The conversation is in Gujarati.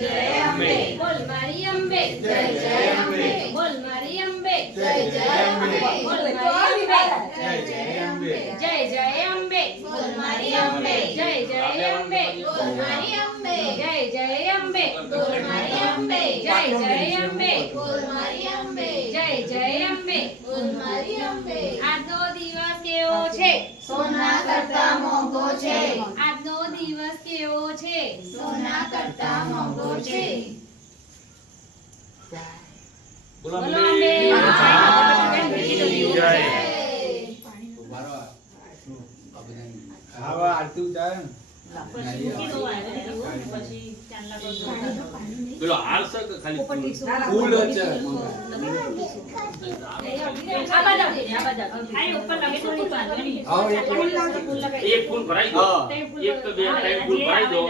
જય અંબે બોલ મારી અંબે જય જય અંબે બોલ મારી અંબે જય જય અંબે બોલ મારી અંબે જય જય અંબે જય જય અંબે બોલ મારી અંબે જય જય અંબે બોલ મારી અંબે જય જય અંબે બોલ મારી અંબે જય જય અંબે બોલ મારી અંબે જય જય અંબે બોલ મારી અંબે આજનો દિવસ કેવો છે સોના કરતા મોંઘો છે આજનો દિવસ કેવો છે સોના કરતા મોંઘો છે બોલો અંબે જય આવા આરતી ઉતારે પેલો હાર છે કે ખાલી ફૂલ છે આ બાજુ આઈ ઉપર લગે તો નહીં બાંધવાની આવો એક એક ફૂલ ભરાઈ દો એક કે બે ત્રણ ફૂલ ભરાઈ દો